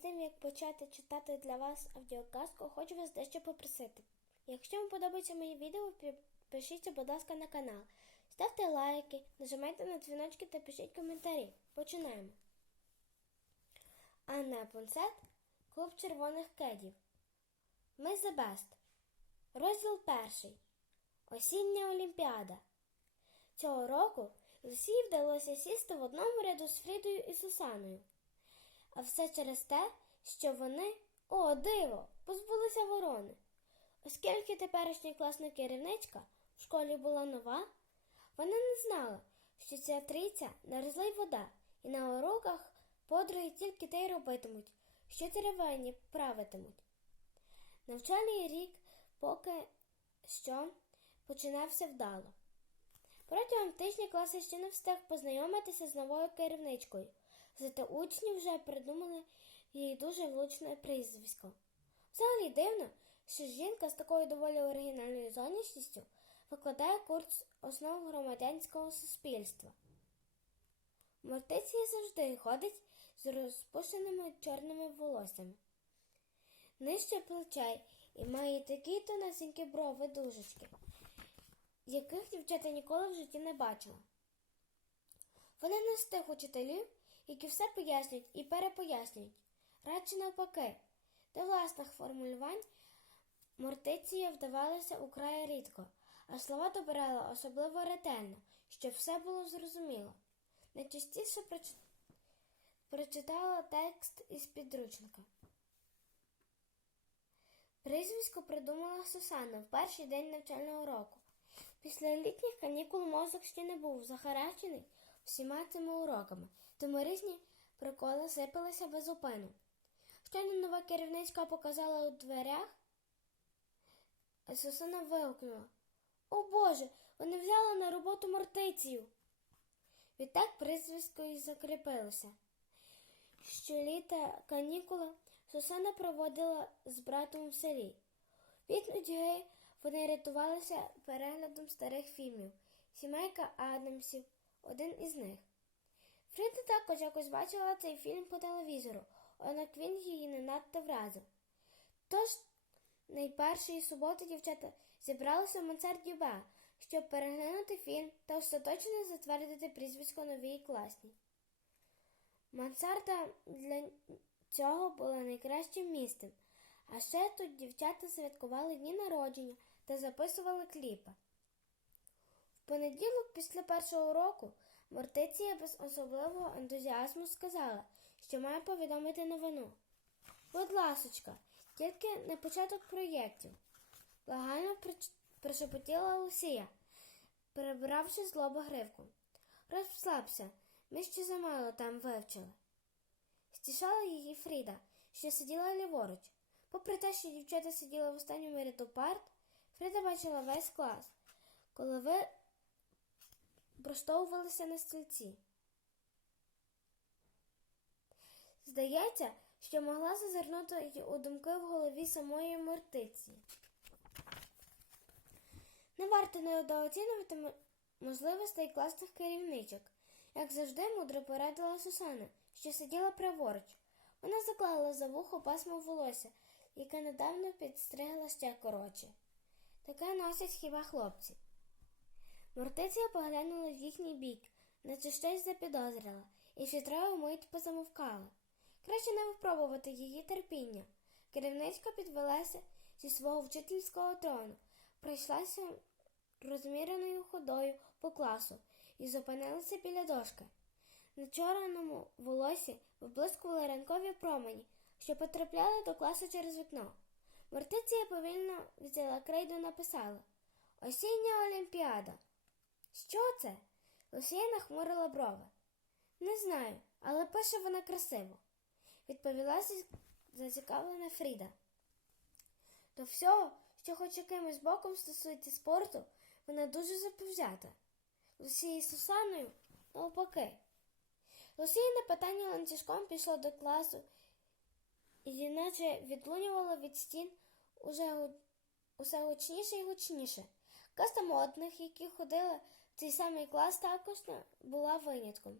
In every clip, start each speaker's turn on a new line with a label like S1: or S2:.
S1: перед тим як почати читати для вас аудіоказку, хочу вас дещо попросити. Якщо вам подобається моє відео, підпишіться, будь ласка, на канал. Ставте лайки, нажимайте на дзвіночки та пишіть коментарі. Починаємо. Анна Понсет, Клуб червоних кедів. Ми the best. Розділ перший. Осіння Олімпіада. Цього року Лусії вдалося сісти в одному ряду з Фрідою і Сусаною. А все через те, що вони, о, диво, позбулися ворони. Оскільки теперішня класна керівничка в школі була нова, вона не знала, що ця трійця не розлий вода, і на уроках подруги тільки те й робитимуть, що теревені правитимуть. Навчальний рік поки що починався вдало. Протягом тижня класи ще не встиг познайомитися з новою керівничкою, зате учні вже придумали їй дуже влучне прізвисько. Взагалі дивно, що жінка з такою доволі оригінальною зовнішністю викладає курс основ громадянського суспільства. Мортиція завжди ходить з розпушеними чорними волоссями. Нижче плечей і має такі тонесенькі брови дужечки, яких дівчата ніколи в житті не бачила. Вони не з учителів, які все пояснюють і перепояснюють, радше навпаки, до власних формулювань Мортиція вдавалася украй рідко, а слова добирала особливо ретельно, щоб все було зрозуміло. Найчастіше проч... прочитала текст із підручника. Прізвисько придумала Сусанна в перший день навчального року. Після літніх канікул мозок ще не був захарачений всіма цими уроками, тому різні приколи сипалися без упину. Щойно нова керівничка показала у дверях, Сусана вигукнула О Боже, вони взяли на роботу мортицію. Відтак прізвисько і закріпилося. Щоліта канікули Сусана проводила з братом в селі. Від нудьги вони рятувалися переглядом старих фільмів Сімейка Адамсів, один із них. Фріда також якось бачила цей фільм по телевізору, однак він її не надто вразив. Тож найпершої суботи дівчата зібралися в мансарді Ба, щоб переглянути фільм та остаточно затвердити прізвисько новій класній. Мансарда для цього була найкращим місцем, а ще тут дівчата святкували дні народження та записували кліпи. Понеділок, після першого уроку, Мортиція без особливого ентузіазму сказала, що має повідомити новину. Будь ласочка, тільки не початок проєктів. Благально прошепотіла Лусія, перебиравши злоба гривку. Розслабся, ми ще замало там вивчили. Стішала її Фріда, що сиділа ліворуч. Попри те, що дівчата сиділи в останньому ряду парт, Фріда бачила весь клас, коли ви проштовхувалися на стільці. Здається, що могла зазирнути у думки в голові самої мортиці. Не варто недооцінювати можливостей класних керівничок. Як завжди, мудро порадила Сусана, що сиділа праворуч. Вона заклала за вухо пасмо волосся, яке недавно підстригла ще коротше. Таке носять хіба хлопці. Мортиція поглянула в їхній бік, наче щось запідозрила, і всі троє мить позамовкали. Краще не випробувати її терпіння. Керівничка підвелася зі свого вчительського трону, пройшлася розміреною ходою по класу і зупинилася біля дошки. На чорному волосі виблискували ранкові промені, що потрапляли до класу через вікно. Мортиція повільно взяла крейду і написала Осіння Олімпіада. Що це? Лусія нахмурила брови. Не знаю, але пише вона красиво, відповіла зацікавлена Фріда. До всього, що хоч якимось боком стосується спорту, вона дуже заповзята. Лусії з Сусаною навпаки. Лусіїне питання ланцюжком пішло до класу, і наче відлунювало від стін уже усе гучніше і гучніше. Каста модних, які ходили цей самий клас, також була винятком.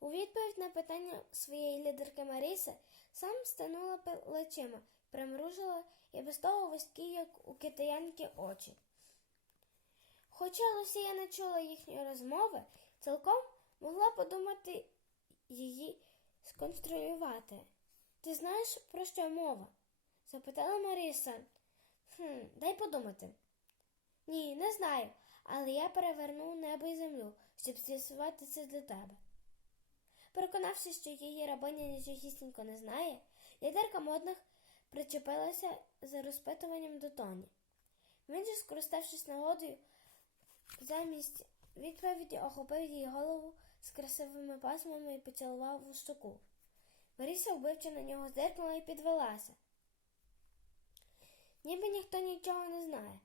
S1: У відповідь на питання своєї лідерки Маріси Сам станула плечима, примружила і без того вузькі, як у китаянки, очі. Хоча Лусія не чула їхньої розмови, цілком могла подумати її сконструювати. Ти знаєш, про що мова? запитала Маріса. Хм, дай подумати. Ні, не знаю, але я переверну небо і землю, щоб з'ясувати це для тебе. Переконавшись, що її рабиня нічогісінько не знає, лідерка модних причепилася за розпитуванням до Тоні. Він же, скориставшись нагодою, замість відповіді охопив її голову з красивими пасмами і поцілував у щоку. Маріса вбивче на нього зиркнула і підвелася. Ніби ніхто нічого не знає.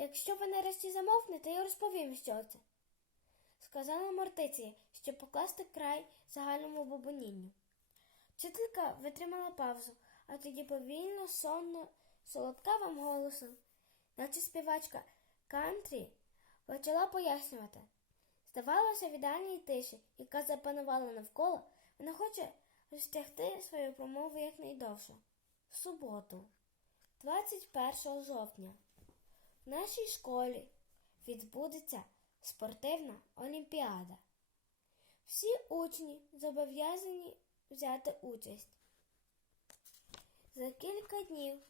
S1: Якщо ви нарешті замовкнете, я розповім, що це, сказала Мортиція, щоб покласти край загальному бубонінню. Вчителька витримала паузу, а тоді повільно, сонно, солодкавим голосом, наче співачка кантрі, почала пояснювати. Здавалося, в ідеальній тиші, яка запанувала навколо, вона хоче розтягти свою промову якнайдовше. В суботу, 21 жовтня, в нашій школі відбудеться спортивна олімпіада. Всі учні зобов'язані взяти участь. За кілька днів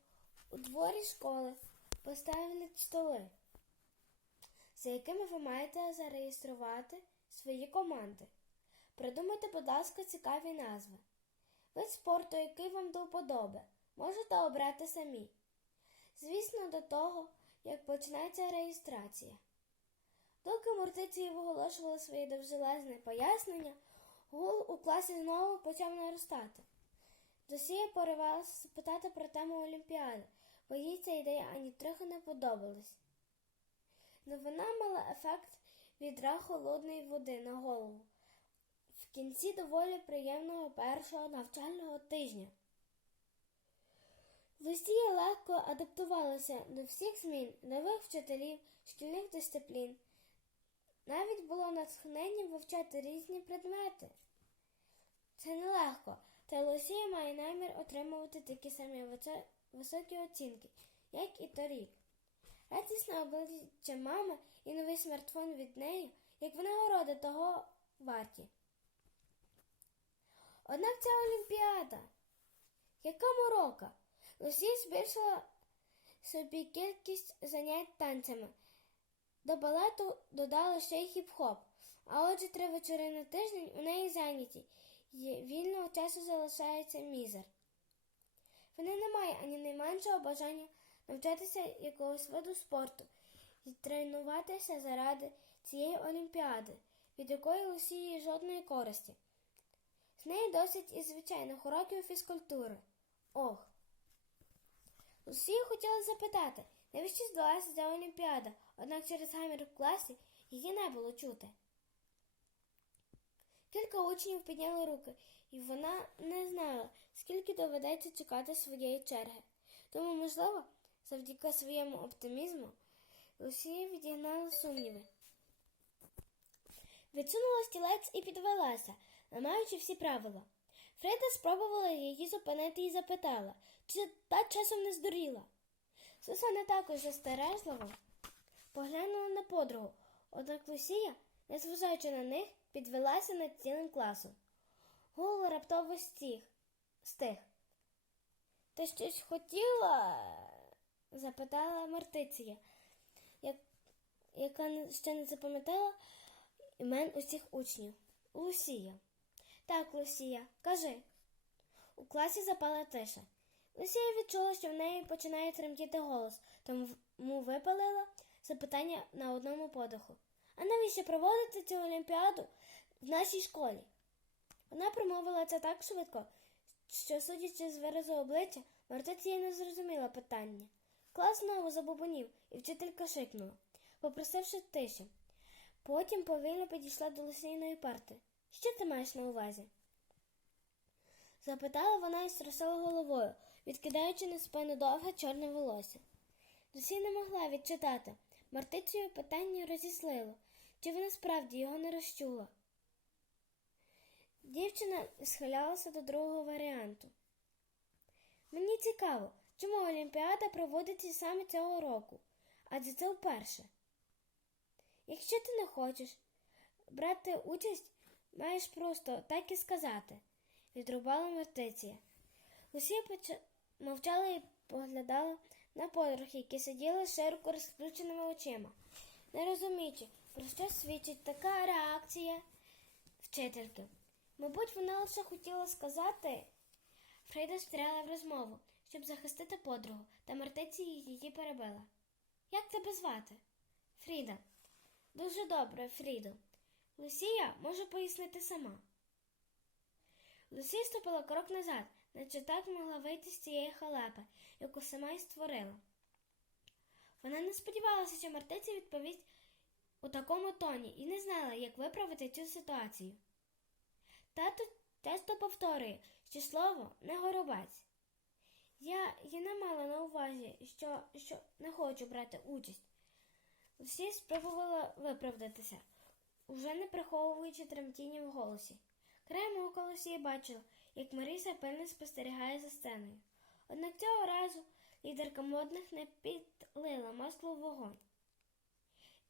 S1: у дворі школи поставлять столи, за якими ви маєте зареєструвати свої команди. Придумайте, будь ласка, цікаві назви. Вид спорту, який вам до вподоби, можете обрати самі. Звісно, до того, як почнеться реєстрація. Доки мортиці виголошували свої довжелезне пояснення, гул у класі знову почав наростати. Досія поривалася запитати про тему Олімпіади, бо їй ця ідея ані трохи не подобалась. Новина мала ефект відра холодної води на голову в кінці доволі приємного першого навчального тижня. Лусія легко адаптувалася до всіх змін, нових вчителів, шкільних дисциплін. Навіть було натхнення вивчати різні предмети. Це нелегко, та Лусія має намір отримувати такі самі високі оцінки, як і торік. Радісне обличчя мами і новий смартфон від неї, як винагорода того варті. Однак ця Олімпіада, яка морока, Лусія збільшила собі кількість занять танцями. До балету додала ще й хіп-хоп, а отже три вечори на тиждень у неї зайняті, і вільного часу залишається мізер. Вона не має ані найменшого бажання навчатися якогось виду спорту і тренуватися заради цієї олімпіади, від якої Лусії жодної користі. З неї досить і звичайних уроків фізкультури. Ох. Лусія хотіла запитати, навіщо здалася ця олімпіада, однак через гамір в класі її не було чути. Кілька учнів підняли руки, і вона не знала, скільки доведеться чекати своєї черги. Тому, можливо, завдяки своєму оптимізму, Лусія відігнала сумніви. Відсунула стілець і підвелася, ламаючи всі правила. Фреда спробувала її зупинити і запитала, та часом не здуріла. Сусана також застережливо поглянула на подругу, однак Лусія, незважаючи на них, підвелася над цілим класом. Гул раптово стіг, стих. Ти щось хотіла? запитала Мартиція, як, яка ще не запам'ятала імен усіх учнів. Лусія. Так, Лусія, кажи. У класі запала тиша. Лусія відчула, що в неї починає тремтіти голос, тому випалила запитання на одному подиху. А навіщо проводити цю олімпіаду в нашій школі? Вона промовила це так швидко, що, судячи з виразу обличчя, Мартиція не зрозуміла питання. Клас знову забубонів, і вчителька шикнула, попросивши тиші. Потім повільно підійшла до лисійної парти. Що ти маєш на увазі? Запитала вона і струсила головою, відкидаючи на спину довге чорне волосся. Досі не могла відчитати. Мартицію питання розіслило, чи вона справді його не розчула. Дівчина схилялася до другого варіанту. Мені цікаво, чому Олімпіада проводиться саме цього року, адже це вперше. Якщо ти не хочеш брати участь, маєш просто так і сказати, відрубала Мертиція. Усі поча... мовчали і поглядали на подруг, які сиділи широко розплющеними очима, не розуміючи, про що свідчить така реакція вчительки. Мабуть, вона лише хотіла сказати. Фрейда встряла в розмову, щоб захистити подругу, та Мертиція її перебила. Як тебе звати? Фріда. Дуже добре, Фрідо. Лусія може пояснити сама. Лусія ступила крок назад, наче так могла вийти з цієї халепи, яку сама й створила. Вона не сподівалася, що Мартиця відповість у такому тоні і не знала, як виправити цю ситуацію. Тато часто повторює, що слово не горобець. Я, я не мала на увазі, що, що не хочу брати участь. Всі спробувала виправдатися, уже не приховуючи тремтіння в голосі. Краєм ока Лусія бачила, як Маріса пильно спостерігає за сценою. Однак цього разу лідерка модних не підлила масло в вогонь.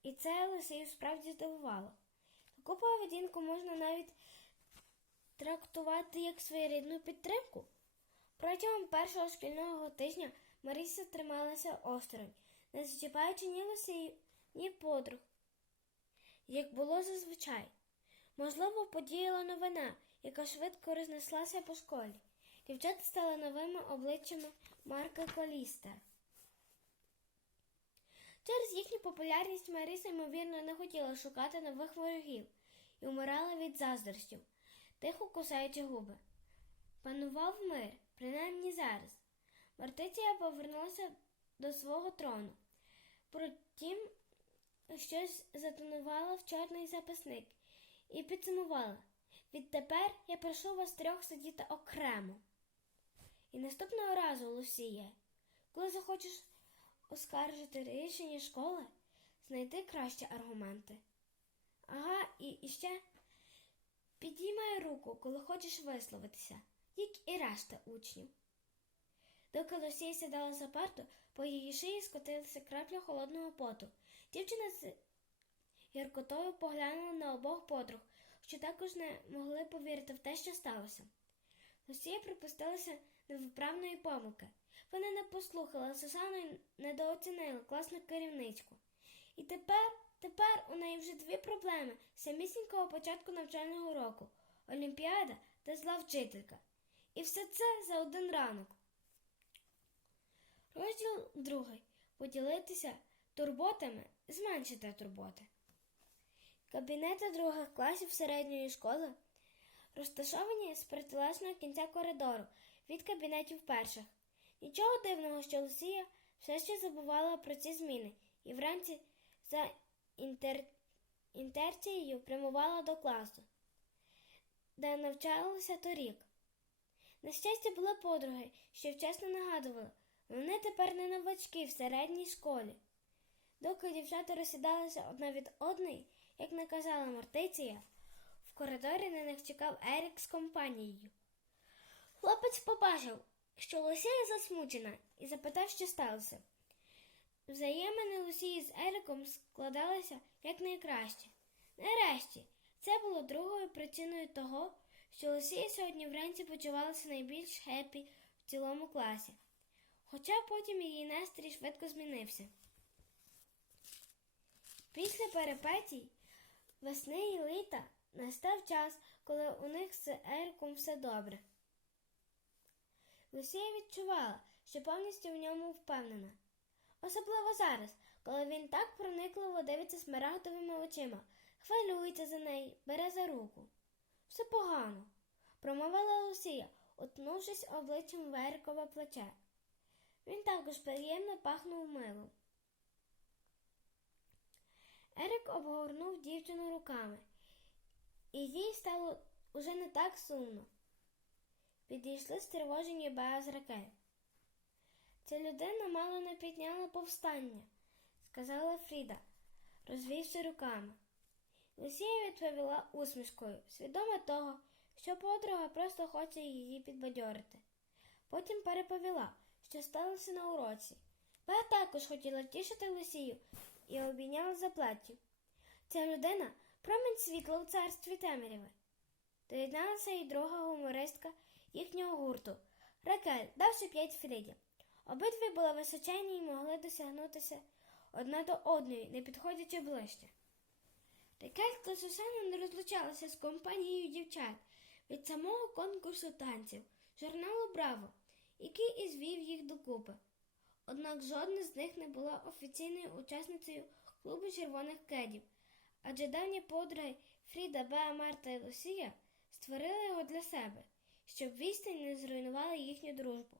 S1: І це Лусію справді здивувало. Таку поведінку можна навіть трактувати як своєрідну підтримку. Протягом першого шкільного тижня Маріса трималася осторонь, не зачіпаючи ні Лусію, ні подруг, як було зазвичай. Можливо, подіяла новина, яка швидко рознеслася по школі. Дівчата стали новими обличчями Марка Колістер. Через їхню популярність Маріса, ймовірно, не хотіла шукати нових ворогів і умирала від заздрощів, тихо кусаючи губи. Панував мир, принаймні зараз. Мартиція повернулася до свого трону. Потім щось затонувало в чорний записник і підсумувала. Відтепер я прошу вас трьох сидіти окремо. І наступного разу, Лусія, коли захочеш оскаржити рішення школи, знайди кращі аргументи. Ага, і, і ще підіймай руку, коли хочеш висловитися, як і решта учнів. Доки Лусія сідала за парту, по її шиї скотилася крапля холодного поту. Дівчина гіркотою поглянула на обох подруг, що також не могли повірити в те, що сталося. Лусія припустилася невиправної помилки. Вони не послухали Сусану і недооцінили класну керівничку. І тепер, тепер у неї вже дві проблеми з самісінького початку навчального року Олімпіада та зла вчителька. І все це за один ранок. Розділ другий. Поділитися турботами, зменшити турботи. Кабінети других класів середньої школи розташовані з протилежного кінця коридору від кабінетів перших. Нічого дивного, що Лусія все ще забувала про ці зміни і вранці за інтер... інтерцією прямувала до класу, де навчалася торік. На щастя, були подруги, що вчасно нагадували, вони тепер не новачки в середній школі. Доки дівчата розсідалися одна від одної, як наказала Мартиція, в коридорі на них чекав Ерік з компанією. Хлопець побачив, що Лусія засмучена, і запитав, що сталося. Взаємини Лусії з Ериком складалися якнайкраще. Нарешті, це було другою причиною того, що Лусія сьогодні вранці почувалася найбільш хеппі в цілому класі. Хоча потім її настрій швидко змінився. Після перепетій весни і літа настав час, коли у них з Ериком все добре. Лусія відчувала, що повністю в ньому впевнена. Особливо зараз, коли він так проникливо дивиться смарагдовими очима, хвилюється за неї, бере за руку. Все погано, промовила Лусія, утнувшись обличчям в плече. Він також приємно пахнув милом. Ерик обгорнув дівчину руками, і їй стало уже не так сумно. Підійшли стривожені без ракет. Ця людина мало не підняла повстання, сказала Фріда, розвівши руками. Лусія відповіла усмішкою, свідома того, що подруга просто хоче її підбадьорити. Потім переповіла, що сталося на уроці. Беа також хотіла тішити Лусію і обійняла за платтю. Ця людина промінь світла у царстві темряви. Доєдналася і друга гумористка їхнього гурту Ракель, давши п'ять Фріді. Обидві були височені і могли досягнутися одна до одної, не підходячи ближче. Ракель та Сусана не розлучалася з компанією дівчат від самого конкурсу танців журналу Браво, який і звів їх докупи. Однак жодна з них не була офіційною учасницею клубу червоних кедів, адже давні подруги Фріда, Беа, Марта і Лусія створили його для себе, щоб відстань не зруйнувала їхню дружбу,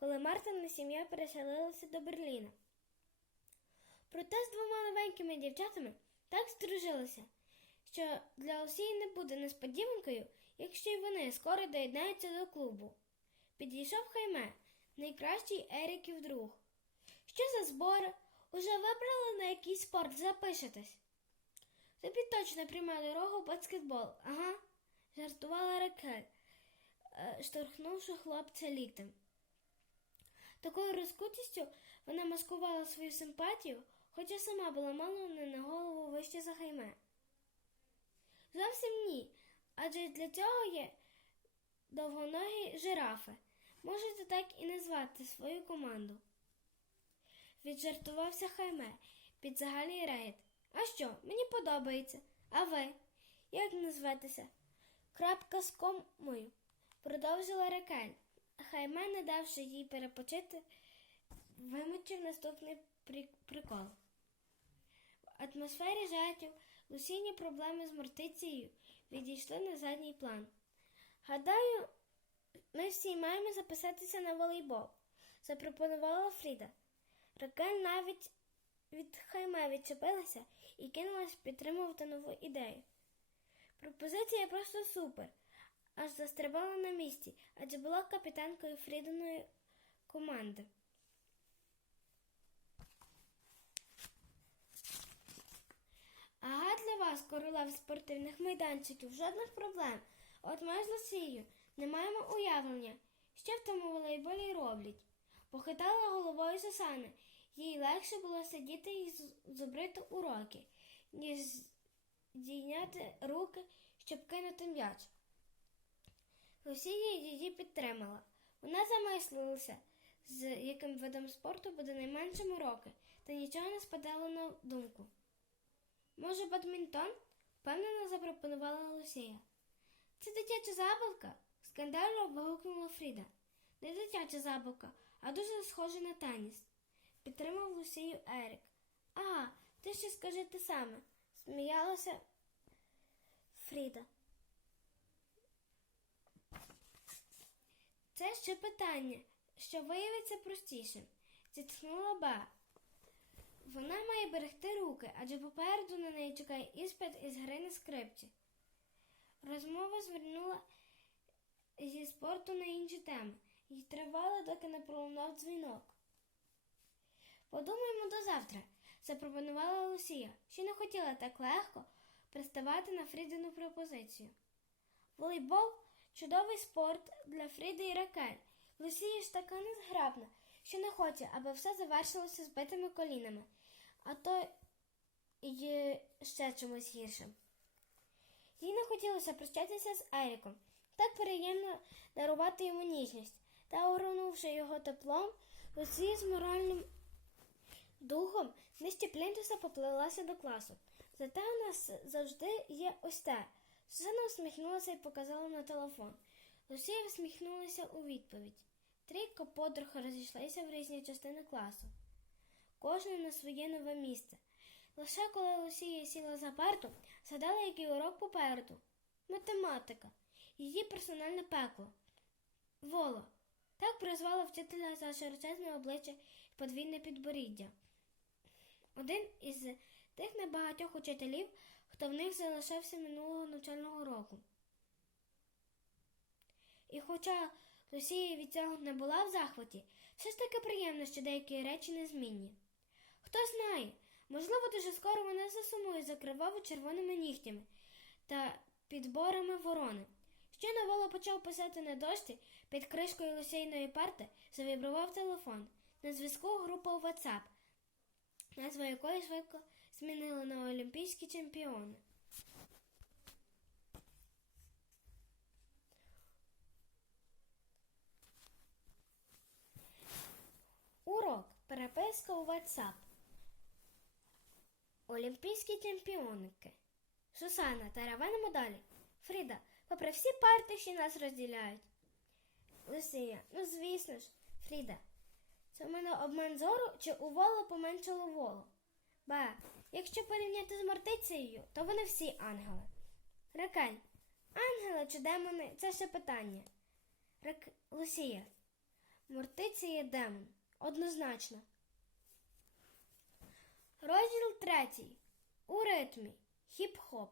S1: коли Мартина сім'я переселилася до Берліна. Проте з двома новенькими дівчатами так здружилися, що для Лусії не буде несподіванкою, якщо й вони скоро доєднаються до клубу. Підійшов Хайме, найкращий Еріків друг. Що за збори? Уже вибрали на який спорт запишетесь? Тобі точно пряма дорога в баскетбол, ага, жартувала Ракель, е, штовхнувши хлопця ліктем. Такою розкутістю вона маскувала свою симпатію, хоча сама була мало не на голову вище за хайме. Зовсім ні, адже для цього є довгоногі жирафи. Можете так і назвати свою команду. Віджартувався Хайме під загальний рейд. А що, мені подобається. А ви? Як назветеся? Крапка з комою, продовжила Ракель. Хайме, не давши їй перепочити, вимочив наступний при- прикол. В атмосфері жартів усіні проблеми з мортицією відійшли на задній план. Гадаю, ми всі маємо записатися на волейбол, запропонувала Фріда. Ракель навіть від Хайме відчепилася і кинулась підтримувати нову ідею. Пропозиція просто супер, аж застрибала на місці, адже була капітанкою Фрідиної команди. Ага, для вас, королев спортивних майданчиків, жодних проблем. От ми з Лосією не маємо уявлення, що в тому волейболі роблять. Похитала головою Сусана. Їй легше було сидіти і зубрити уроки, ніж здійняти руки, щоб кинути м'яч. Лусія її підтримала. Вона замислилася, з яким видом спорту буде найменшим уроки, та нічого не спадало на думку. Може, бадмінтон? впевнено запропонувала Лусія. Це дитяча забавка, скандально вигукнула Фріда. Не дитяча забавка, а дуже схожа на теніс. Підтримав Лусію Ерік. Ага, ти ще скажи те саме, сміялася Фріда. Це ще питання, що виявиться простішим, зітхнула Ба. Вона має берегти руки, адже попереду на неї чекає іспит із гри на скрипці. Розмова звернула зі спорту на інші теми і тривала, доки не пролунав дзвінок. Подумаємо до завтра, запропонувала Лусія, що не хотіла так легко приставати на Фрідину пропозицію. Волейбол чудовий спорт для Фріди і Ракель. Лусія ж така незграбна, що не хоче, аби все завершилося збитими колінами, а то і ще чимось гіршим. Їй не хотілося прощатися з Еріком. Так приємно дарувати йому ніжність, та огорнувши його теплом, Лусія з моральним духом нижче плінтуса поплелася до класу. Зате у нас завжди є ось те. Сусана усміхнулася і показала на телефон. Лусія всміхнулася у відповідь. Трійко подруг розійшлися в різні частини класу. Кожна на своє нове місце. Лише коли Лусія сіла за парту, згадала, який урок попереду. Математика. Її персональне пекло. Воло. Так призвала вчителя за широчезне обличчя і подвійне підборіддя. Один із тих небагатьох учителів, хто в них залишався минулого навчального року. І хоча Лусія від цього не була в захваті, все ж таки приємно, що деякі речі незмінні. Хто знає, можливо, дуже скоро вона засумує за криваво червоними нігтями та підборами ворони, Щойно Воло почав писати на дошці під кришкою лосейної парти, завібрував телефон. На зв'язку група WhatsApp, назва якої швидко змінили на Олімпійські чемпіони. Урок. Переписка у WhatsApp. Олімпійські чемпіонки. Сусана, та ревенемо далі. Фріда, попри всі парти, що нас розділяють. Лусія, ну звісно ж, Фріда. В мене обман зору чи у волу поменшало волу? Ба, якщо порівняти з мортицею, то вони всі ангели. Ракель, ангели чи демони це ще питання. Рак... Лусія, мортиція демон. Однозначно. Розділ третій. У ритмі. Хіп-хоп.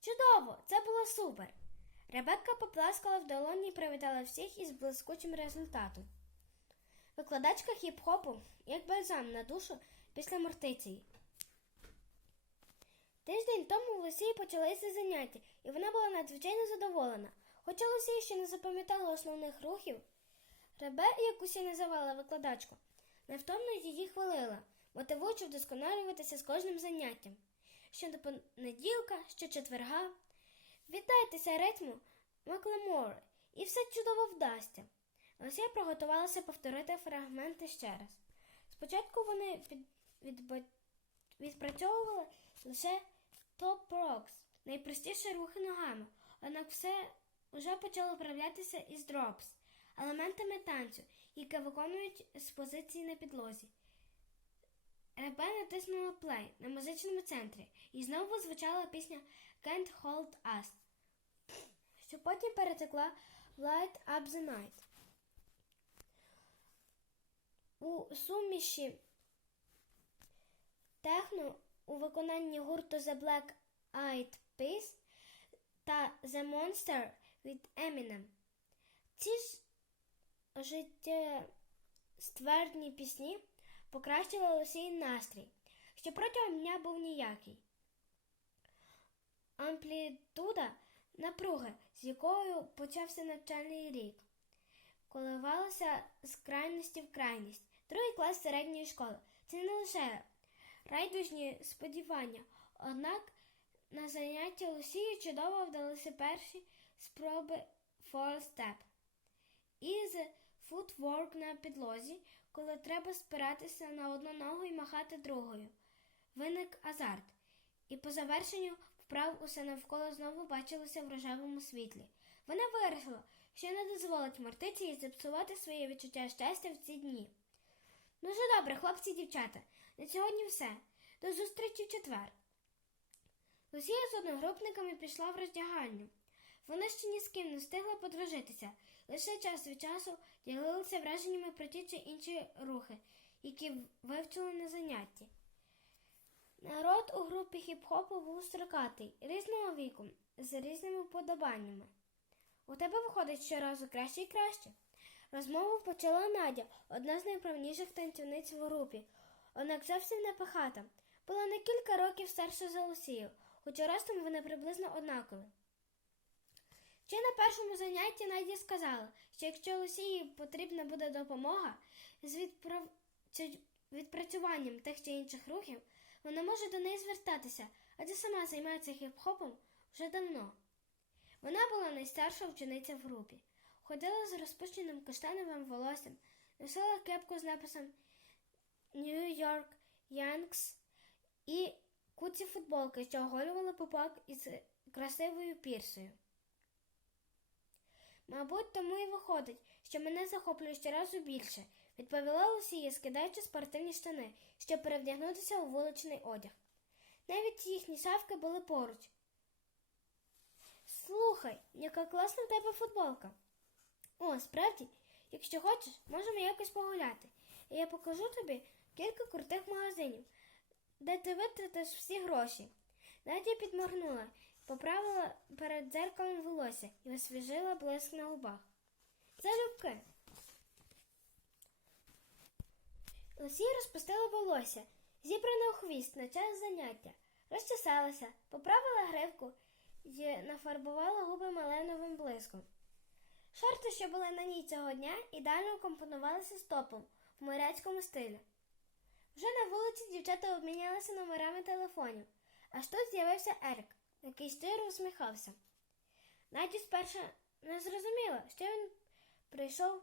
S1: Чудово! Це було супер. Ребекка поплескала в долоні і привітала всіх із блискучим результатом. Викладачка хіп-хопу, як бальзам на душу після мортиції. Тиждень тому у Лусії почалися заняття, і вона була надзвичайно задоволена. Хоча Лусія ще не запам'ятала основних рухів, Ребе, як усі називала викладачку, невтомно її хвалила, мотивуючи вдосконалюватися з кожним заняттям. Що до понеділка, що четверга. Вітайтеся ритму Маклемори, і все чудово вдасться. Лосія приготувалася повторити фрагменти ще раз. Спочатку вони відба- відпрацьовували лише топ-рокс, найпростіші рухи ногами, однак все вже почало вправлятися із дропс, елементами танцю, які виконують з позиції на підлозі. Ребе натиснула плей на музичному центрі і знову звучала пісня Can't Hold Us, що потім перетекла Light Up the Night. У суміші техно у виконанні гурту The Black Eyed Peas та The Monster від Eminem. Ці ж життєствердні пісні покращили усій настрій, що протягом дня був ніякий. Амплітуда напруги, з якою почався навчальний рік, коливалася з крайності в крайність. Другий клас середньої школи. Це не лише райдужні сподівання, однак на заняття Лусії чудово вдалися перші спроби four step. Із футворк на підлозі, коли треба спиратися на одну ногу і махати другою. Виник азарт, і по завершенню вправ усе навколо знову бачилося в рожевому світлі. Вона вирішила, що не дозволить мортиці зіпсувати своє відчуття щастя в ці дні. Ну вже добре, хлопці і дівчата, на сьогодні все. До зустрічі в четвер. Лусія з одногрупниками пішла в роздягальню. Вона ще ні з ким не встигла подружитися, лише час від часу ділилися враженнями про ті чи інші рухи, які вивчили на занятті. Народ у групі хіп-хопу був строкатий, різного віку, з різними вподобаннями. У тебе виходить щоразу краще і краще. Розмову почала Надя, одна з найправніших танцівниць в групі, однак зовсім не пихата. Була на кілька років старша за Лусію, хоча ростом вони приблизно однакові. Ще на першому занятті Надя сказала, що якщо Лусії потрібна буде допомога з відправ... відпрацюванням тих чи інших рухів, вона може до неї звертатися, адже сама займається хіп-хопом вже давно. Вона була найстарша вчениця в групі, ходила з розпущеним каштановим волоссям, носила кепку з написом York Yanks і куці футболки, що оголювали пупок із красивою пірсою. Мабуть, тому і виходить, що мене захоплює щоразу більше, відповіла Лусія, скидаючи спортивні штани, щоб перевдягнутися у вуличний одяг. Навіть їхні шавки були поруч. Слухай, яка класна в тебе футболка. О, справді, якщо хочеш, можемо якось погуляти. І я покажу тобі кілька крутих магазинів, де ти витратиш всі гроші. Надя підморгнула, поправила перед дзеркалом волосся і освіжила блиск на губах. Залюбки. Лосія розпустила волосся, зібране у хвіст на час заняття, розчесалася, поправила гривку і нафарбувала губи маленовим блиском. Шорти, що були на ній цього дня, ідеально компонувалися з топом в моряцькому стилі. Вже на вулиці дівчата обмінялися номерами телефонів, аж тут з'явився Ерик, який щиро усміхався. Надя спершу не зрозуміла, що він прийшов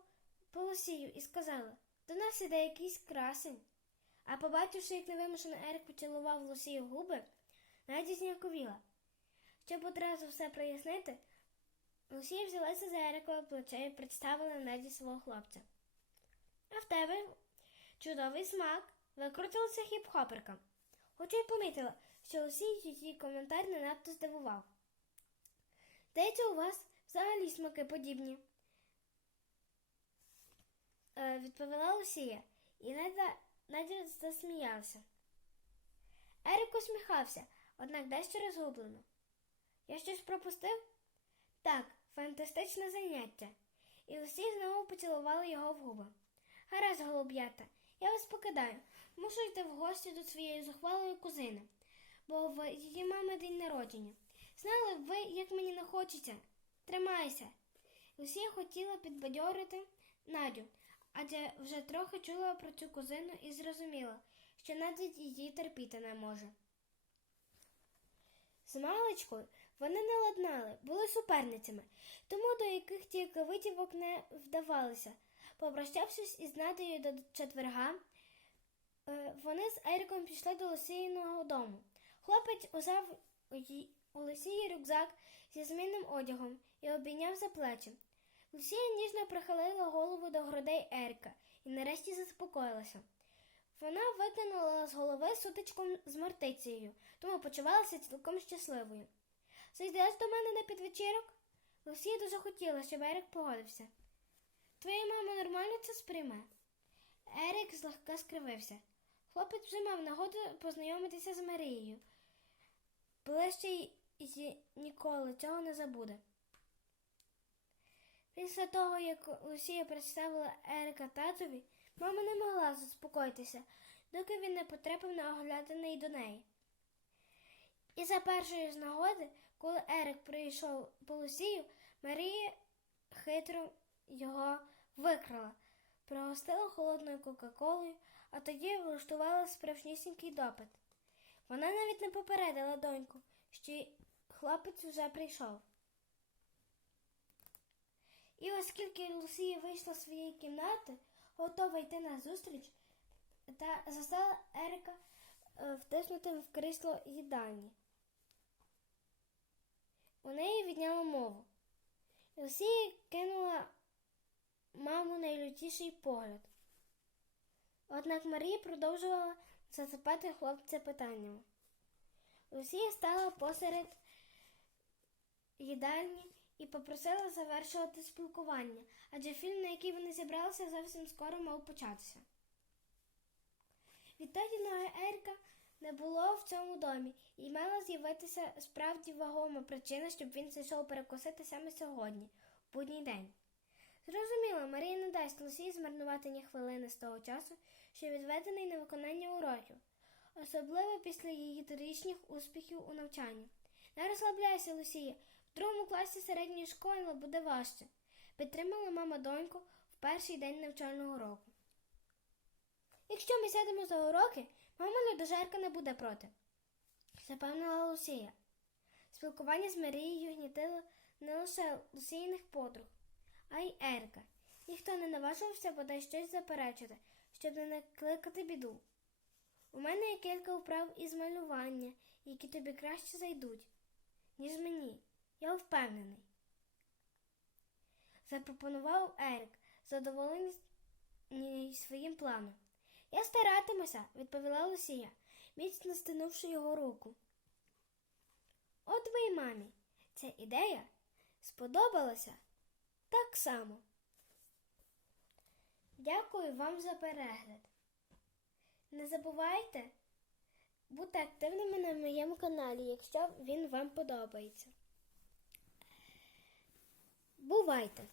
S1: по Лусію і сказала до нас іде якийсь красень. А побачивши, як невимушено Ерик поцілував Лусію губи, Надя зніяковіла. Щоб одразу все прояснити, Лусія взялася за Ерикове плече і представила Наді свого хлопця. А в тебе чудовий смак, викрутилася хіп-хоперка. Хоча й помітила, що Лусію її коментар не надто здивував. Здається, у вас взагалі смаки подібні, е, відповіла Лусія, і Надя, Надя засміялася. Ерик усміхався, однак дещо розгублено. Я щось пропустив? Так, фантастичне заняття. І усі знову поцілували його в губи. Гаразд, голуб'ята, я вас покидаю. Мушу йти в гості до своєї зухвалої кузини, бо в її мами день народження. Знали б ви, як мені не хочеться. Тримайся. Усі хотіла підбадьорити Надю, адже вже трохи чула про цю кузину і зрозуміла, що навіть її терпіти не може. З маличкою вони не ладнали, були суперницями, тому до яких тільки витівок не вдавалося. Попрощавшись із Надією до четверга, е, вони з Ериком пішли до Лосійного дому. Хлопець узяв у Лосії рюкзак зі змінним одягом і обійняв за плечі. Лусія ніжно прихилила голову до грудей Ерика і нарешті заспокоїлася. Вона викинула з голови сутичком з мартицією, тому почувалася цілком щасливою. Зайдеш до мене на підвечірок? Лусія дуже хотіла, щоб Ерик погодився. Твоя мама нормально це сприйме? Ерик злегка скривився. Хлопець вже мав нагоду познайомитися з Марією. Ближче й ніколи цього не забуде. Після того, як Лусія представила Ерика татові, мама не могла заспокоїтися, доки він не потрапив на оглядини й до неї. І за першої ж нагоди, коли Ерик прийшов по Лусію, Марія хитро його викрала, пригостила холодною Кока-Колою, а тоді влаштувала справжнісінький допит. Вона навіть не попередила доньку, що хлопець вже прийшов. І оскільки Лусія вийшла з своєї кімнати, готова йти на зустріч, та застала Ерика е, втиснутим в крісло їдальні. У неї відняла мову. Лусія кинула маму найлютіший погляд. Однак Марія продовжувала засипати хлопця питаннями. Лусія стала посеред їдальні і попросила завершувати спілкування, адже фільм, на який вони зібралися, зовсім скоро мав початися. Відтоді ноги Ерика не було в цьому домі, і мала з'явитися справді вагома причина, щоб він зайшов перекусити саме сьогодні, в будній день. Зрозуміло, Марія не дасть Лусії змарнувати ні хвилини з того часу, що відведений на виконання уроків, особливо після її торічних успіхів у навчанні. Не розслабляйся, Лусія, в другому класі середньої школи буде важче, підтримала мама доньку в перший день навчального року. Якщо ми сядемо за уроки, мама льодожерка не буде проти, запевнила Лусія. Спілкування з Марією гнітило не лише Лусійних подруг, а й Ерка. Ніхто не наважувався бодай щось заперечити, щоб не накликати біду. У мене є кілька вправ із малювання, які тобі краще зайдуть, ніж мені. Я впевнений. Запропонував Ерик, задоволений своїм планом. Я старатимуся, відповіла Лусія, міцно стинувши його руку. От твоїй мамі ця ідея сподобалася так само. Дякую вам за перегляд. Не забувайте бути активними на моєму каналі, якщо він вам подобається. Бувайте!